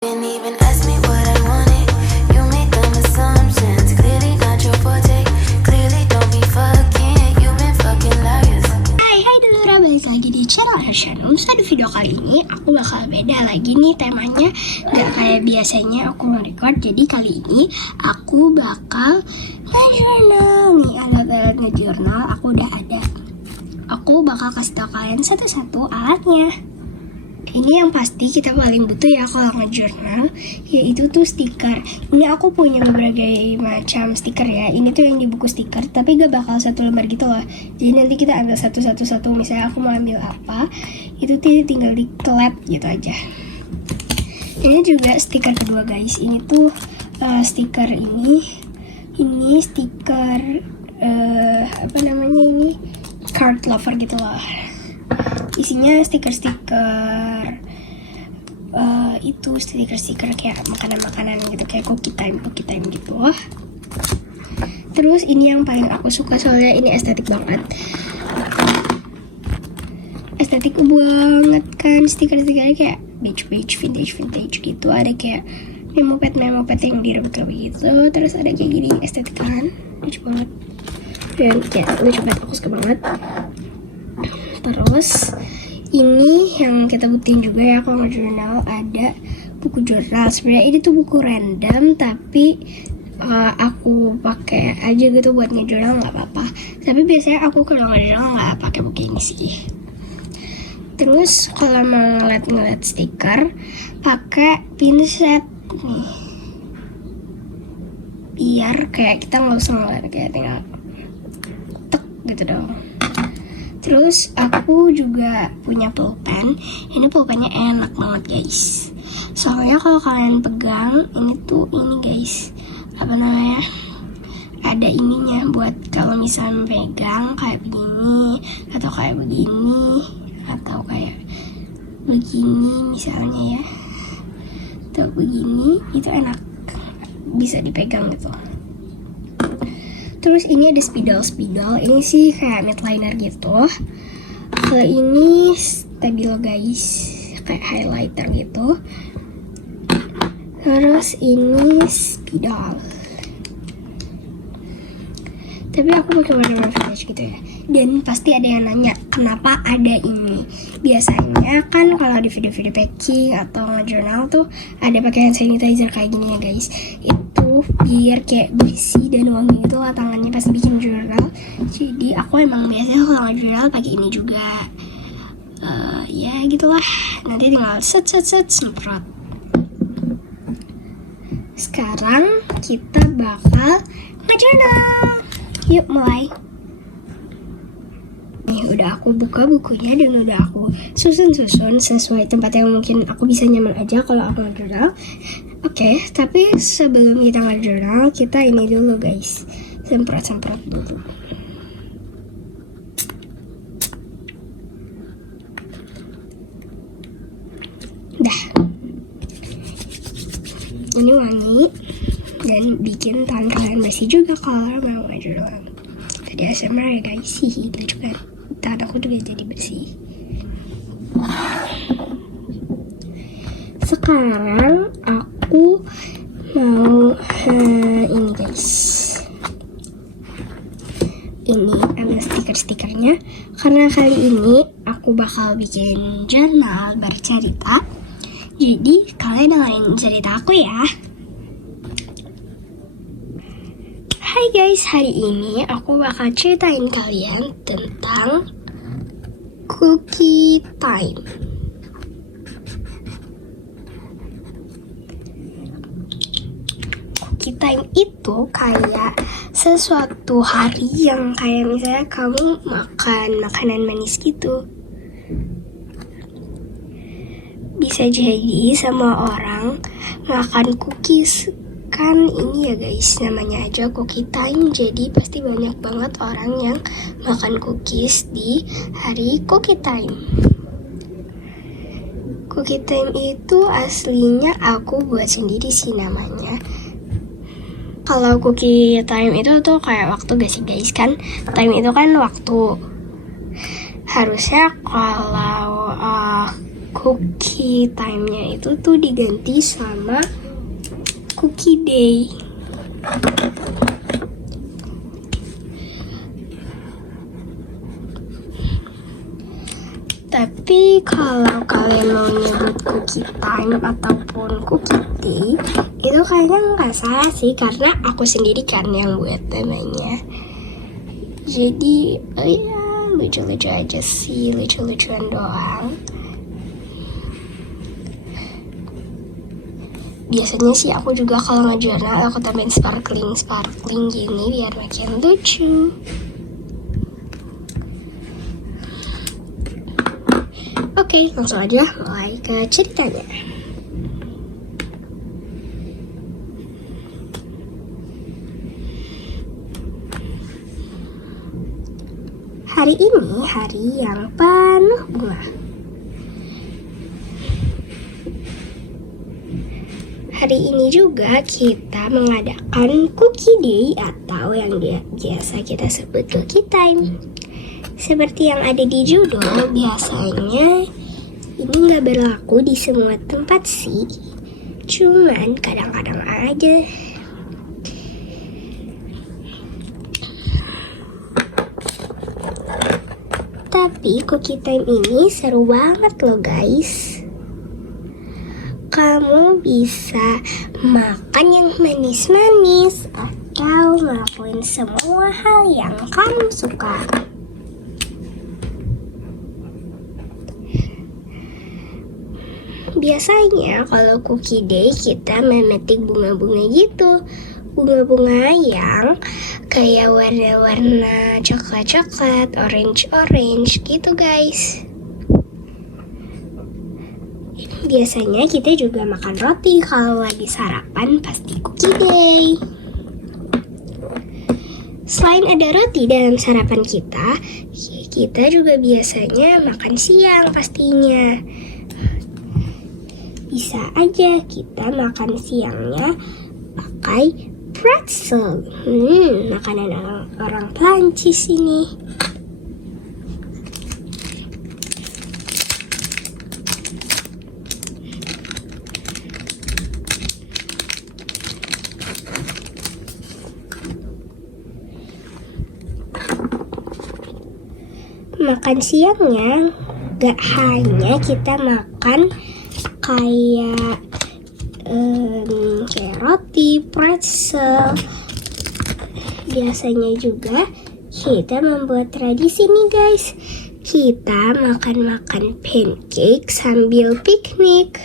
Didn't even ask me what I wanted. You made dumb assumptions. Clearly not your forte. Clearly don't be fucking. You been fucking liars. Hai Dulura, balik lagi di channel Hershanum. So di video kali ini aku bakal beda lagi nih temanya. Gak kayak biasanya aku nge-record. Jadi kali ini aku bakal nge-journal. Nih alat-alat nge-journal aku udah ada. Aku bakal kasih tau kalian satu-satu alatnya. Ini yang pasti kita paling butuh ya kalau nge-journal, yaitu tuh stiker. Ini aku punya berbagai macam stiker ya. Ini tuh yang di buku stiker, tapi gak bakal satu lembar gitu loh. Jadi nanti kita ambil satu-satu. Misalnya aku mau ambil apa, itu tinggal di-clap gitu aja. Ini juga stiker kedua guys. Ini tuh stiker ini stiker apa namanya ini, card lover gitu loh. Isinya stiker-stiker itu stiker-stiker kayak makanan-makanan gitu, kayak cookie time gitu. Terus ini yang paling aku suka soalnya ini estetik banget. Estetik banget kan, stiker-stikernya kayak beige, vintage gitu. Ada kayak memo-pad yang direbut-rebut gitu. Terus ada kayak gini, estetik kan, lucu banget. Dan kayak lucu banget, aku suka banget. Terus ini yang kita butuhin juga ya kalau nge-journal, ada buku jurnal. Sebenarnya ini tuh buku random, tapi aku pakai aja gitu buat nge-journal, nggak apa-apa. Tapi biasanya aku kalau nge-journal nggak pakai buku ini sih. Terus kalau mau ngeliat stiker, pakai pinset nih, biar kayak kita nggak usah ngeliat, kayak tinggal tek gitu dong. Terus aku juga punya pulpen. Ini pulpennya enak banget guys. Soalnya kalau kalian pegang ini guys, apa namanya, ada ininya buat kalau misalnya pegang kayak begini atau kayak begini atau kayak begini misalnya ya, atau begini, itu enak, bisa dipegang gitu. Terus ini ada spidol. Ini sih kayak matte liner gitu. Kalau ini stabilo guys, kayak highlighter gitu. Terus ini spidol. Tapi aku pakai warna vintage gitu ya. Dan pasti ada yang nanya, kenapa ada ini? Biasanya kan kalau di video-video packing atau nge-journal tuh ada pakai hand sanitizer kayak gini ya guys. Itu biar kayak bersih dan wangi gitu lah tangannya pas bikin journal. Jadi aku emang biasanya kalau nge-journal pakai ini juga. Ya gitulah. Nanti tinggal set semprot. Sekarang kita bakal nge-journal. Yuk mulai. Nih udah aku buka bukunya dan udah aku susun sesuai tempat yang mungkin aku bisa nyaman aja kalau aku nge-journal. Oke, tapi sebelum kita nge-journal, kita ini dulu guys, semprot dulu. Dah, ini wangi dan bikin tangan kalian bersih juga kalau mau nge-journal. Tadi ASMR ya guys, hihi, lucu kan? Tangan aku juga jadi bersih. Sekarang aku mau ini guys, ini ambil stiker-stikernya karena kali ini aku bakal bikin jurnal bercerita. Jadi kalian dengerin cerita aku ya. Hai guys, hari ini aku bakal ceritain kalian tentang cookie time. Cookie time itu kayak sesuatu hari yang kayak misalnya kamu makan makanan manis gitu. Bisa jadi sama orang makan cookies. Kan ini ya guys, namanya aja cookie time. Jadi pasti banyak banget orang yang makan cookies di hari cookie time. Cookie time itu aslinya aku buat sendiri sih namanya. Kalau cookie time itu tuh kayak waktu gak sih guys, kan time itu kan waktu. Harusnya kalau cookie time-nya itu tuh diganti sama cookie day. Tapi kalau kalian mau nyebut cookie time ataupun cookie day, itu kayaknya nggak salah sih, karena aku sendiri kan yang buat namanya. Jadi ya lucu-lucu aja sih, lucu-lucuan doang. Biasanya sih aku juga kalau ngejurnal aku tambahin sparkling gini biar makin lucu. Oke, langsung aja mulai ke ceritanya. Hari ini hari yang penuh bunga. Hari ini juga kita mengadakan cookie day atau yang biasa kita sebut cookie time. Seperti yang ada di judul, biasanya ini nggak berlaku di semua tempat sih. Cuman kadang-kadang aja. Tapi cookie time ini seru banget loh guys. Kamu bisa makan yang manis-manis atau ngelakuin semua hal yang kamu suka. Biasanya kalau cookie day kita memetik bunga-bunga gitu. Bunga-bunga yang kayak warna-warna coklat-coklat, orange-orange gitu guys. Biasanya kita juga makan roti kalau lagi sarapan pasti cookie day. Selain ada roti dalam sarapan kita juga biasanya makan siang pastinya. Bisa aja kita makan siangnya pakai pretzel. Makanan orang Prancis ini. Makan siangnya gak hanya kita makan kayak roti, pretzel. Biasanya juga kita membuat tradisi nih guys. Kita makan-makan pancake sambil piknik.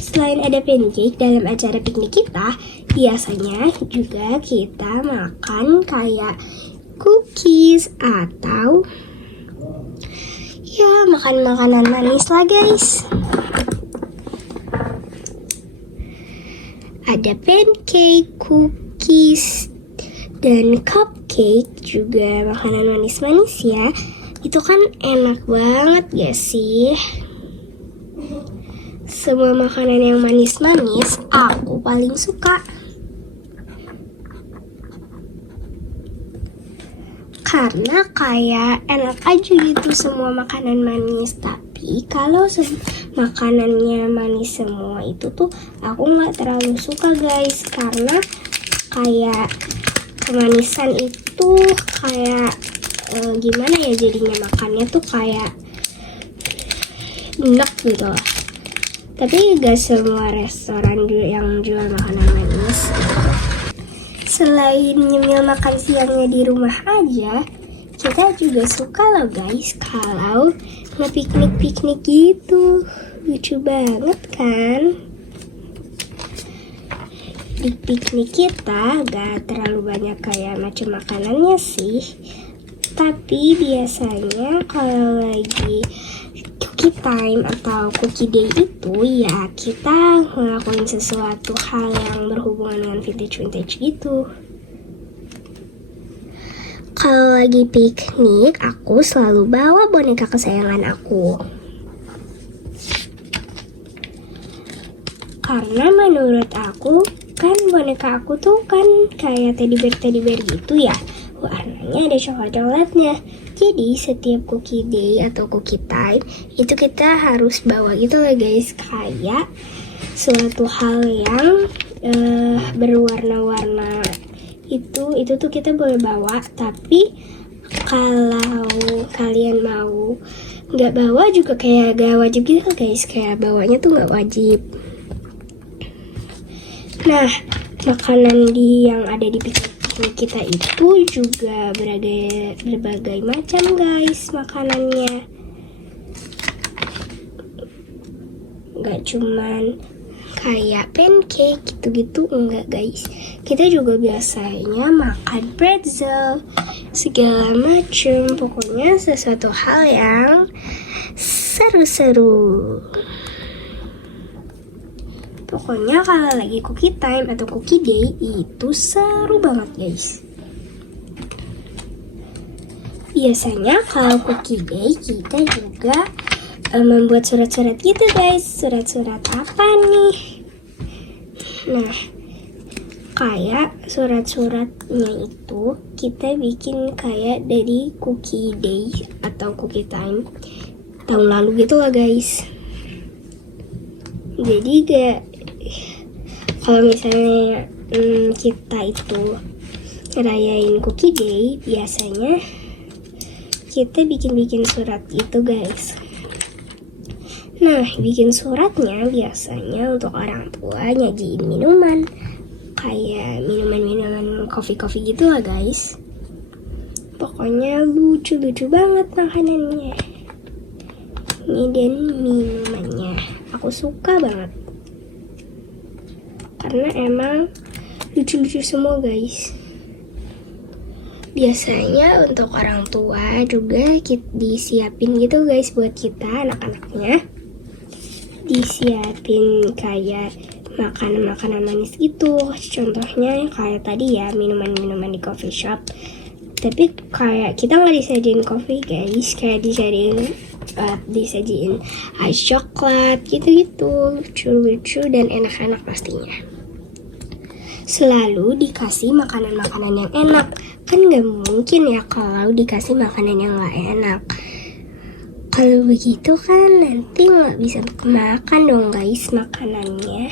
Selain ada pancake dalam acara piknik kita, biasanya juga kita makan kayak cookies atau ya makan makanan manis lah guys. Ada pancake, cookies, dan cupcake, juga makanan manis-manis ya. Itu kan enak banget gak sih? Semua makanan yang manis-manis aku paling suka. Karena kayak enak aja gitu semua makanan manis. Tapi kalau makanannya manis semua itu tuh aku nggak terlalu suka guys. Karena kayak kemanisan itu kayak gimana ya, jadinya makannya tuh kayak enak gitu lah. Tapi gak semua restoran yang jual makanan manis. Selain nyemil makan siangnya di rumah aja, kita juga suka loh guys kalau nge-piknik-piknik gitu. Lucu banget kan? Di piknik kita gak terlalu banyak kayak macam makanannya sih. Tapi biasanya kalau lagi cookie time atau cookie day itu ya kita ngelakuin sesuatu hal yang berhubungan dengan vintage gitu. Kalau lagi piknik, aku selalu bawa boneka kesayangan aku. Karena menurut aku kan boneka aku tuh kan kayak teddy bear gitu ya. Warnanya ada coklat-coklatnya. Jadi setiap cookie day atau cookie time itu kita harus bawa gitu loh guys, kayak suatu hal yang berwarna-warna itu tuh kita boleh bawa. Tapi kalau kalian mau nggak bawa juga kayak gak wajib gitu guys, kayak bawanya tuh nggak wajib. Nah, makanan yang ada di piknik kita itu juga berbagai macam guys makanannya. Nggak cuman kayak pancake gitu-gitu, enggak guys. Kita juga biasanya makan pretzel, segala macam. Pokoknya sesuatu hal yang seru-seru. Pokoknya kalau lagi cookie time atau cookie day itu seru banget guys. Biasanya kalau cookie day kita juga membuat surat-surat gitu guys. Surat-surat apa nih? Nah, kayak surat-suratnya itu kita bikin kayak dari cookie day atau cookie time tahun lalu gitu lah guys. Jadi kalau misalnya kita itu ngerayain cookie day, biasanya kita bikin surat gitu guys. Nah, bikin suratnya biasanya untuk orang tua nyajiin minuman, kayak minuman kopi-kopi gitu lah guys. Pokoknya lucu-lucu banget makanannya. Ini dan minumannya, aku suka banget. Karena emang lucu-lucu semua guys. Biasanya untuk orang tua juga disiapin gitu guys buat kita anak-anaknya. Disiapin kayak makanan-makanan manis gitu. Contohnya kayak tadi ya, minuman-minuman di coffee shop. Tapi kayak kita nggak disajiin coffee guys, kayak disajiin ice coklat gitu-gitu, lucu-lucu dan enak-enak pastinya. Selalu dikasih makanan-makanan yang enak. Kan gak mungkin ya kalau dikasih makanan yang gak enak. Kalau begitu kan nanti gak bisa kemakan dong guys makanannya.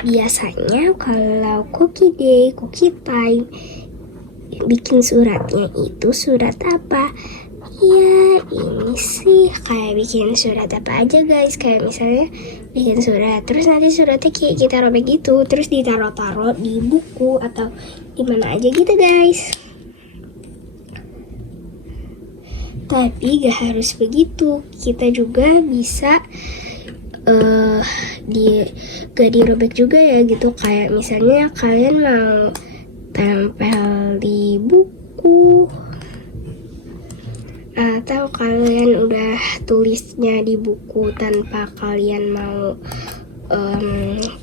Biasanya kalau cookie day, cookie time, bikin suratnya itu surat apa? Ya ini sih kayak bikin surat apa aja guys. Kayak misalnya bikin surat, terus nanti suratnya kayak kita robek gitu, terus ditaruh-taruh di buku atau di mana aja gitu guys. Tapi gak harus begitu, kita juga bisa gak dirobek juga ya gitu. Kayak misalnya kalian mau tempel di buku, atau kalian udah tulisnya di buku tanpa kalian mau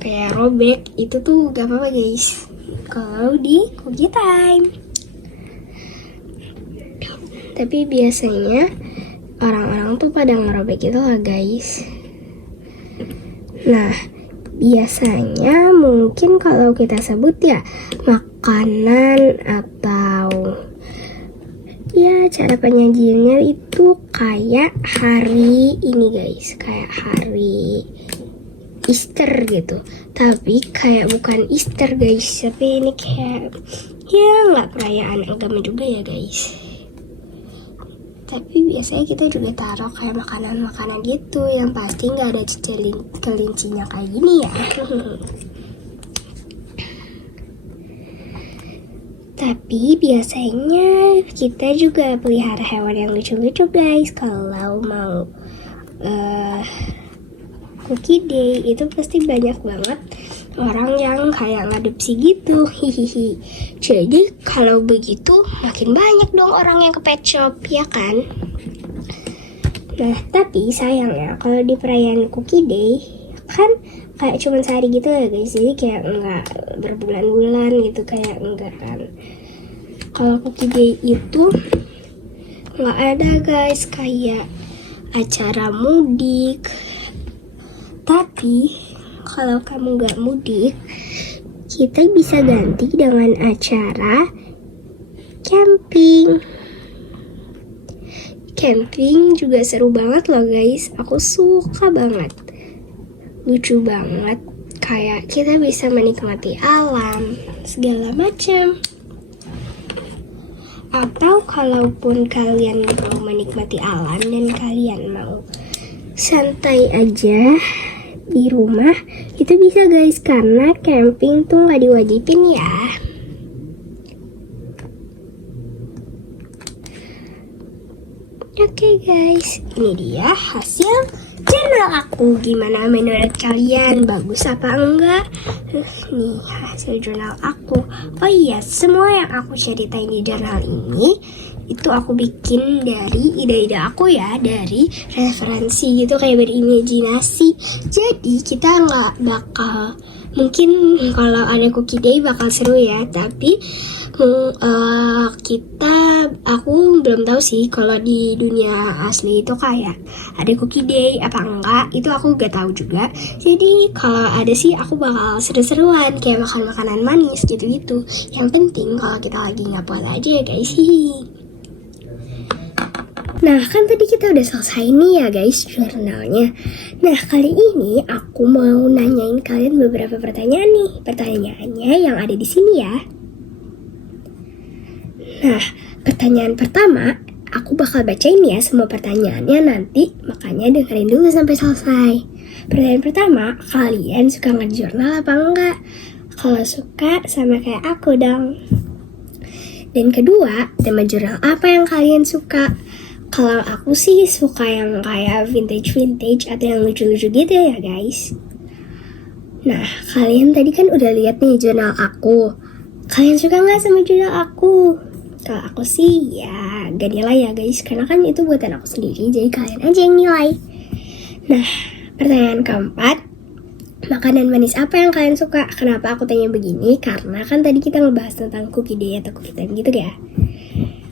kayak robek, itu tuh gak apa-apa guys kalau di cookie time. Tapi biasanya orang-orang tuh pada ngerobek gitu lah guys. Nah, biasanya mungkin kalau kita sebut ya makanan atau ya cara penyajiannya itu kayak hari ini guys, kayak hari Easter gitu. Tapi kayak bukan Easter guys, tapi ini kayak ya nggak perayaan agama juga ya guys. Tapi biasanya kita juga taruh kayak makanan-makanan gitu yang pasti nggak ada kelincinya kayak gini ya. Tapi biasanya kita juga pelihara hewan yang lucu-lucu guys. Kalau mau cookie day itu pasti banyak banget orang yang kayak ngadopsi gitu. Hihihi. Jadi kalau begitu makin banyak dong orang yang ke pet shop, ya kan? Nah, tapi sayangnya kalau di perayaan cookie day kan kayak cuma sehari gitu ya guys. Jadi kayak enggak berbulan-bulan gitu, kayak enggak kan. Kalau cookie day itu nggak ada guys kayak acara mudik. Tapi kalau kamu nggak mudik, kita bisa ganti dengan acara camping. Camping juga seru banget loh guys, aku suka banget. Lucu banget, kayak kita bisa menikmati alam, segala macam. Atau kalaupun kalian mau menikmati alam dan kalian mau santai aja di rumah, itu bisa guys, karena camping tuh nggak diwajibin ya. Oke guys, ini dia hasil channel aku. Gimana menurut kalian? Bagus apa enggak? Nih hasil jurnal aku. Oh iya, semua yang aku ceritain di jurnal ini itu aku bikin dari ide-ide aku ya, dari referensi gitu, kayak berimajinasi. Jadi kita nggak bakal, mungkin kalau ada cookie day bakal seru ya, tapi aku belum tahu sih kalau di dunia asli itu kayak ada cookie day apa enggak, itu aku gak tahu juga. Jadi kalau ada sih aku bakal seru-seruan kayak makan makanan manis gitu-gitu. Yang penting kalau kita lagi nggak puasa aja ya guys. Nah kan tadi kita udah selesai nih ya guys jurnalnya. Nah kali ini aku mau nanyain kalian beberapa pertanyaan nih. Pertanyaannya yang ada di sini ya. Nah, pertanyaan pertama, aku bakal bacain ya semua pertanyaannya nanti, makanya dengerin dulu sampai selesai. Pertanyaan pertama, kalian suka ngejurnal apa enggak? Kalau suka, sama kayak aku dong. Dan kedua, tema jurnal apa yang kalian suka? Kalau aku sih suka yang kayak vintage-vintage atau yang lucu-lucu gitu ya guys. Nah, kalian tadi kan udah lihat nih jurnal aku. Kalian suka nggak sama jurnal aku? Kalau aku sih ya gak nilai ya guys, karena kan itu buatan aku sendiri, jadi kalian aja yang nilai. Nah, pertanyaan keempat, makanan manis apa yang kalian suka? Kenapa aku tanya begini? Karena kan tadi kita ngebahas tentang cookie day atau cookie time gitu ya.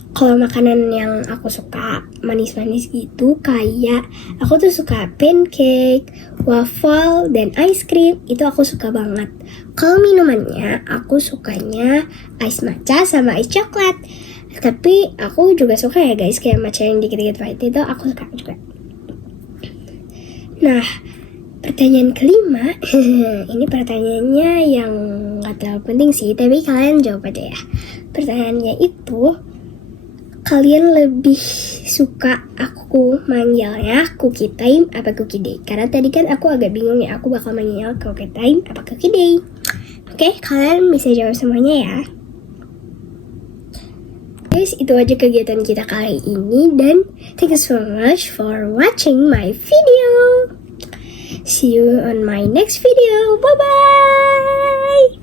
Kalau makanan yang aku suka manis-manis gitu, kayak aku tuh suka pancake, waffle, dan ice cream. Itu aku suka banget. Kalau minumannya, aku sukanya ice matcha sama ice coklat. Tapi aku juga suka ya guys, kayak matcha yang dikit-dikit pahit itu aku suka juga. Nah, pertanyaan kelima, ini pertanyaannya yang gak terlalu penting sih, tapi kalian jawab aja ya. Pertanyaannya itu, kalian lebih suka aku manggilnya cookie time apa cookie day? Karena tadi kan aku agak bingung ya, aku bakal manggil cookie time apa cookie day. Oke, kalian bisa jawab semuanya ya. Guys, itu aja kegiatan kita kali ini, dan thank you so much for watching my video. See you on my next video. Bye-bye.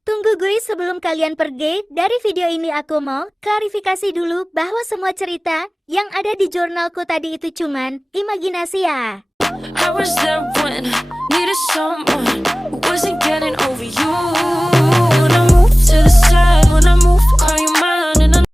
Tunggu guys, sebelum kalian pergi, dari video ini aku mau klarifikasi dulu bahwa semua cerita yang ada di jurnalku tadi itu cuman imajinasi ya. I was there when needed someone.